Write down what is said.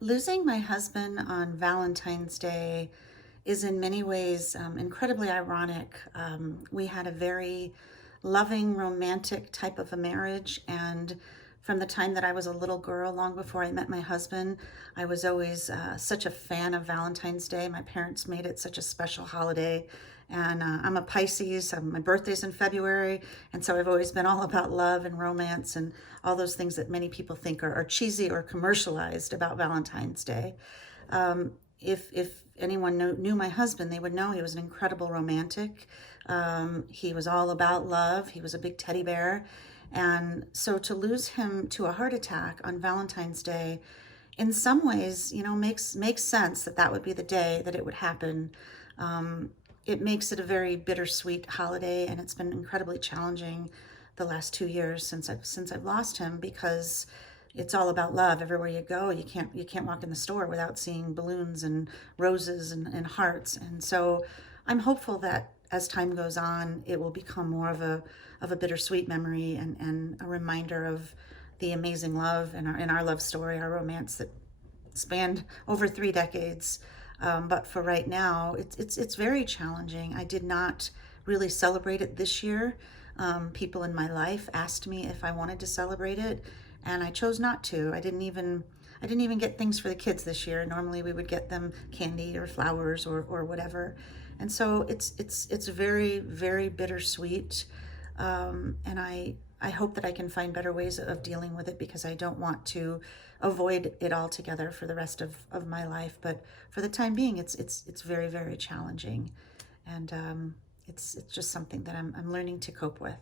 Losing my husband on Valentine's Day is in many ways incredibly ironic. We had a very loving, romantic type of a marriage, and from the time that I was a little girl, long before I met my husband, I was always such a fan of Valentine's Day. My parents made it such a special holiday. And I'm a Pisces, my birthday's in February, and so I've always been all about love and romance and all those things that many people think are cheesy or commercialized about Valentine's Day. If anyone knew my husband, they would know he was an incredible romantic. He was all about love. He was a big teddy bear. And so to lose him to a heart attack on Valentine's Day, in some ways, makes sense that that would be the day that it would happen. It makes it a very bittersweet holiday, and it's been incredibly challenging the last 2 years since I've lost him, because it's all about love. Everywhere you go, you can't walk in the store without seeing balloons and roses and hearts. And so I'm hopeful that as time goes on, it will become more of a bittersweet memory, and a reminder of the amazing love in our love story, our romance that spanned over 3 decades. But for right now, it's very challenging. I did not really celebrate it this year. People in my life asked me if I wanted to celebrate it, and I chose not to. I didn't even get things for the kids this year. Normally we would get them candy or flowers or whatever. And so it's very, very bittersweet. And I hope that I can find better ways of dealing with it, because I don't want to avoid it altogether for the rest of my life. But for the time being, it's very, very challenging. And it's just something that I'm learning to cope with.